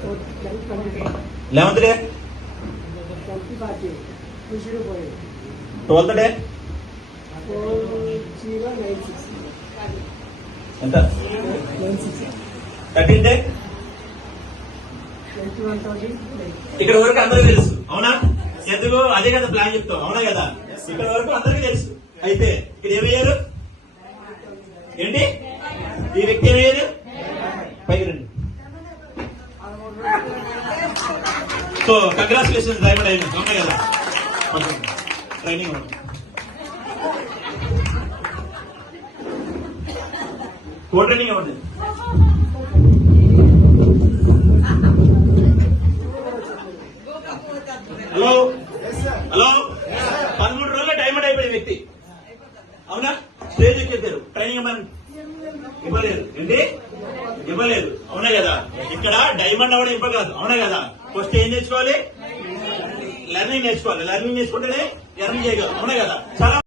11th day 12th day ఎంత 13th day ఇక్కడ వరకు అందరికీ తెలుసు అవునా? ఎందుకు అదే కదా ప్లాన్ చెప్తాం అవునా కదా? ఇక్కడ వరకు అందరికీ తెలుసు. అయితే ఇక్కడ ఏమయ్యారు ఏంటి? ఈ వ్యక్తి ఏమయ్యారు? పైకి రండి. సో కంగ్రాచులేషన్ డైమండ్ అయినా అవునా కదా? ట్రైనింగ్ కో ట్రైనింగ్ అవ్వండి. హలో హలో 13 రోజుల్లో డైమండ్ అయిపోయిన వ్యక్తి అవునా? స్టేజ్ ఎక్కేశారు. ట్రైనింగ్ ఇవ్వలేదు ఏంటి? ఇవ్వలేదు అవునా కదా? ఇక్కడ డైమండ్ అవ్వడం ఇంప కాదు అవునా కదా? ఫస్ట్ ఏం నేర్చుకోవాలి? లెర్నింగ్ నేర్చుకోవాలి. లెర్నింగ్ నేర్చుకుంటేనే ఎర్నింగ్ చేయగలరు అవునా కదా? చాలా